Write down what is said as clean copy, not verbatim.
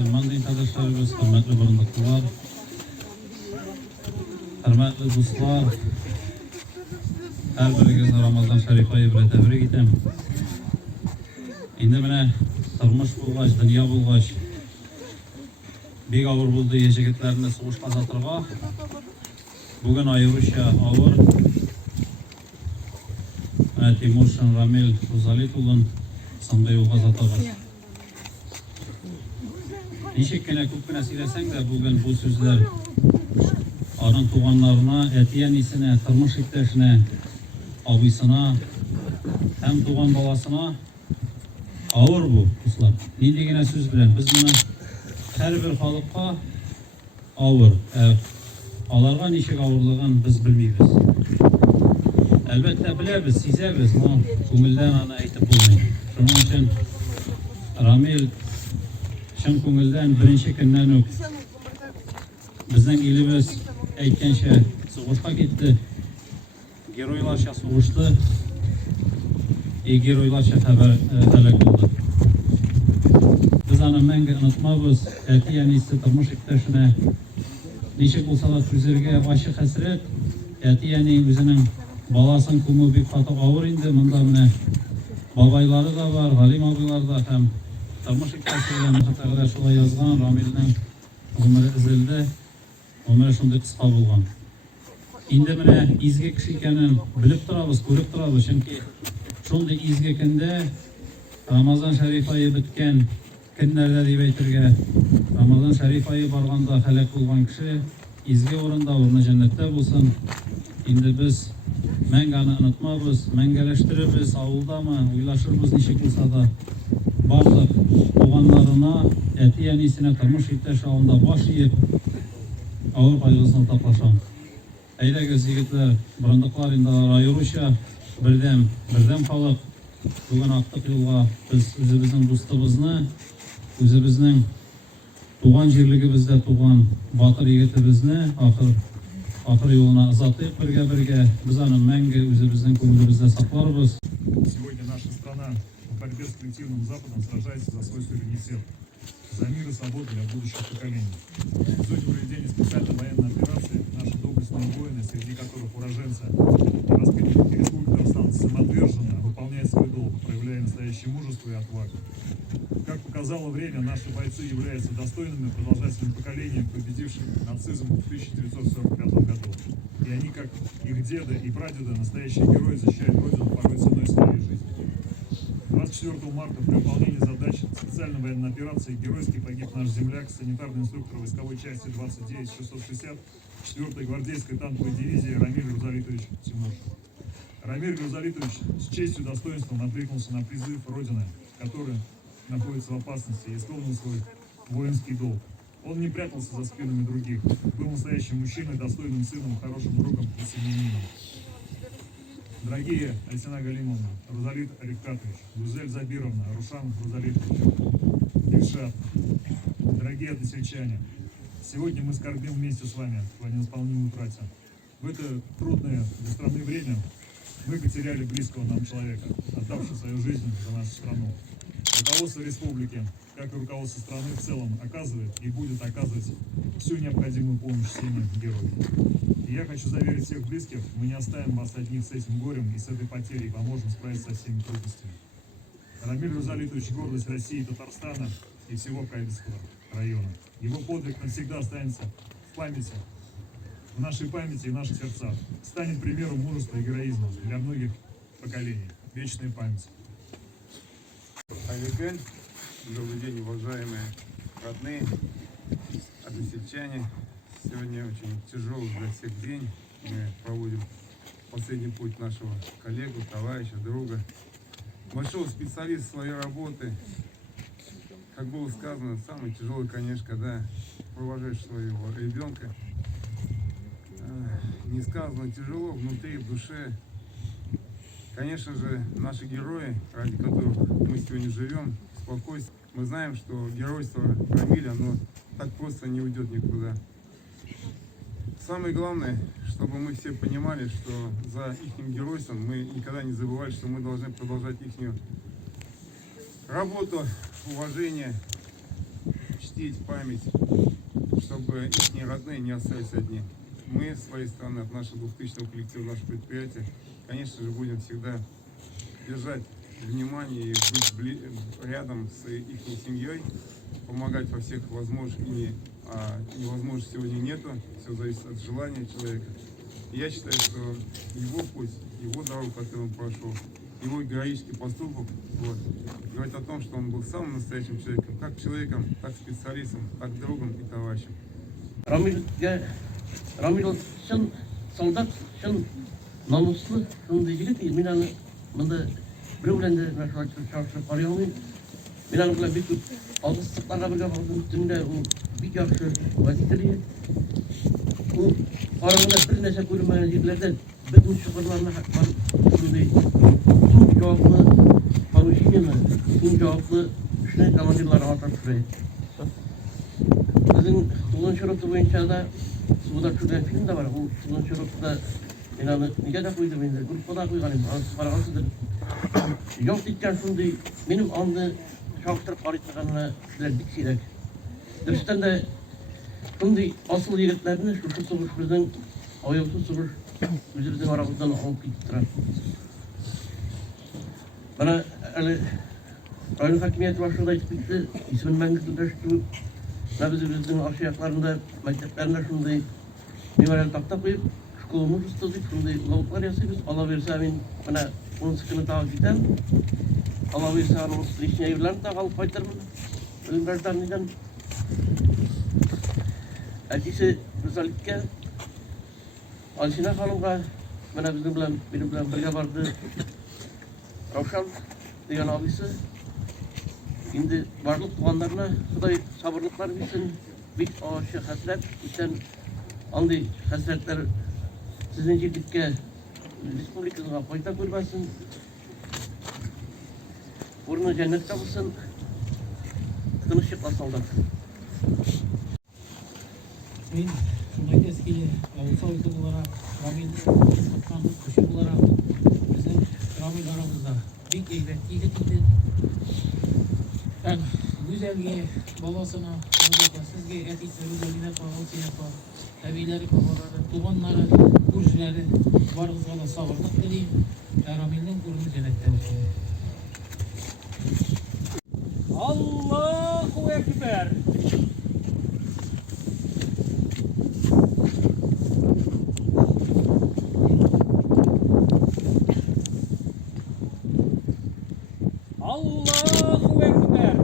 Müslüman din kardeşlerimiz, hürmetli barındıklılar, hürmetli dostlar, her birinizni Ramazan Şerif ayı bilan tebrik etem. Endi mine turmush bo'lgach, dunyo bo'lgach, bek og'ir bo'ldi yigitlarni sug'ushqa satirga. Bugun ayırışa ağır. Timur Ramil Uzalitul'un sandığı yolga satılır. Nişekkene köpkene silesen de bugün bu sözler anın tuğanlarına, etiyenisine, tırmış iktesine, abisine, hem tuğan balasına ağır bu kızlar. Nindigine söz bilen biz bunu her bir halıkka ağır. Alarga nişek ağırlığın biz bilmeyiz. Elbette biliriz, sizeriz ama ko'ngildan ana aytib bo'lmaydi. Shuning uchun Ramil chin ko'ngildan birinchi kundan bizning elimiz aytgancha sug'ushqa ketdi. Geroylarcha sug'ushdi. Geroylarcha halok bo'ldi. Biz ana menga unutmaymiz. Etiyanisi turmush iktashini nechik bo'lsalar ko'zlariga ochiq hasrat. Etiyani o'zining balaсын ko'mi bek qattiq og'ir indi. Bunda mana boboylari da var, Halim abilar da ham turmush iktasi bilan muhatabada shulay yozgan. Ramilning umri izildi. Umri shunday qisqa bo'lgan. Endi mana izgi kishi ekanini bilib turamiz, ko'rib turamiz. Chunki shunday izgi kunda Ramazon Sharif oyi bitgan kunlarda deb aytirga Ramazon Sharif oyi borganda halok bo'lgan kishi izgi o'rinda, o'rni jannatda bo'lsin. Endi biz mangani unutmaymiz, mangalashtiramiz, ovuldami, o'ylashirmiz nechik bo'lsa da barliq tuğanlarına, etiyenisine turmush ittash oldiga bosh yeb og'ir qayg'usini topasham. Aydagiz yigitlar, birindiqlar endi ayirışa birdan qolib bugun aqtiq yo'lga biz o'zimizning do'stimizni, o'zimizning tuğan yerligimizda tuğan botir yigitimizni oxir yo'luna uzatib birga biz ani mangu o'zimizning ko'nglimizda saqlarmiz. Сегодня наша страна в борьбе с коллективным Западом сражается за свой суверенитет, за мир и свободу для будущих поколений. В зоне проведения специальной военной операции наши доблестные воины, среди которых уроженцы Республики Татарстан, самоотверженно выполняют свой долг, проявляя настоящее мужество и отвагу. Как показало время, наши бойцы являются достойными продолжателями поколения, победивших нацизм в 1945 году. И они, как их деды и прадеды, настоящие герои, защищают Родину порой ценой своей жизни. 24 марта при выполнении задач специальной военной операции геройски погиб наш земляк, санитарный инструктор войсковой части 29660 4-й гвардейской танковой дивизии Рамиль Рузалитович Тимошин. Рамиль Рузалитович с честью и достоинством откликнулся на призыв Родины, который находится в опасности, и исполнил свой воинский долг. Он не прятался за спинами других, был настоящим мужчиной, достойным сыном, хорошим другом и семьянином. Дорогие Альсина Галимовна, Рузалит Рифкатович, Гузель Забировна, Рушан Рузалитович, Ильшат, дорогие односельчане, сегодня мы скорбим вместе с вами по неисполнимой утрате. В это трудное для страны время мы потеряли близкого нам человека, отдавшего свою жизнь за нашу страну. Руководство республики, как и руководство страны в целом, оказывает и будет оказывать всю необходимую помощь семьям героев. И я хочу заверить всех близких, мы не оставим вас одних с этим горем и с этой потерей, и поможем справиться со всеми трудностями. Рамиль Рузалитович — гордость России, Татарстана и всего Каирского района. Его подвиг навсегда останется в памяти, в нашей памяти и в наших сердцах. Станет примером мужества и героизма для многих поколений. Вечная память. Добрый день, уважаемые родные, односельчане. Сегодня очень тяжелый для всех день. Мы проводим последний путь нашего коллегу, товарища, друга. Большой специалист своей работы. Как было сказано, самый тяжелый, конечно, когда провожаешь своего ребенка. Не сказано тяжело, внутри, в душе. Конечно же, наши герои, ради которых мы сегодня живем, спокойствие. Мы знаем, что геройство Рамиля, оно так просто не уйдет никуда. Самое главное, чтобы мы все понимали, что за их геройством мы никогда не забывали, что мы должны продолжать их работу, уважение, чтение. почтить память, чтобы их родные не остались одни. Мы, с своей стороны, от нашего 2000-го коллектива, нашего предприятия, конечно же, будем всегда держать внимание и быть рядом с их семьей, помогать во всех возможностях, невозможностей сегодня нету, все зависит от желания человека. И я считаю, что его путь, его дорогу, которую он прошел, его героический поступок, говорит о том, что он был самым настоящим человеком, так специалистом, так другом и товарищем. Рамил шын солдат, шын намыслы, шындай жігіт. Мен аны мында біреулерді шақырып бара алмаймын. Мен аны бик көп алғыстықтарға бірге бардым. Түнде ол бик жақсы водитель еді. Ол қараңғыда бір нәрсе көрмеген жерлерде біздің шұғырларына сондай ең жауапты поручениені, ең жауапты күшіне командирлар атап жүреді. Біздің 9-шы рота бойынша да суда түсірген фильм де бар. Ол 9-шы ротада мен аны неге де қойдым енді, группада қойған едім. Аны қарағансыздар. Жоқ дейткен сондай менің анды шақыртып қарайтынғанына кісілер бик сирек. Дұрыстан да сондай асыл егетлерді шұшы соғыш біздің аяусыз соғыш өзіміздің арамыздан алып кетіп тұрады. Бана әлі район хакимияты басшылығы айтып кетті, исмін мәңгізілдіріштіру. Biz özümüzün aşağılarında, mekteplerinde şunday mimarial takta koyup, şkolumuz ısladık, şunday lavuklar yazıyoruz. Allah verirse amin, bana onun sıkını takip eden, Allah verirse onun içine evlerini de kalıp kaytarmın. Ölümlerden neden? Elçisi Rızalik'e, Alişine Hanım'a, benim bilen birge vardı, Ravşan, diyen abisi. Şimdi varlık tuğanlarına Xuday sabırlıklar versin. Bir aşı hasret, bizden anday hasretler sizin şirketke Respublikasına fayda görmesin. Burnu cennette bulsun. Tınışıkla saldak. Men şunday teskili avulsa uydu olarak, Ramil'in kutlandık kuşu olarak bizim Ramil aramızda bir eybet iletildi. Ben güzelliğe, babasına, sizge etikse güzelliğine bağlısıyla tabileri, babaları, tuğanları, kurşuları varızla savırlık dileyim. Ramil'in kurunu cennette olsun. Allahu Ekber. Allahu Ekber.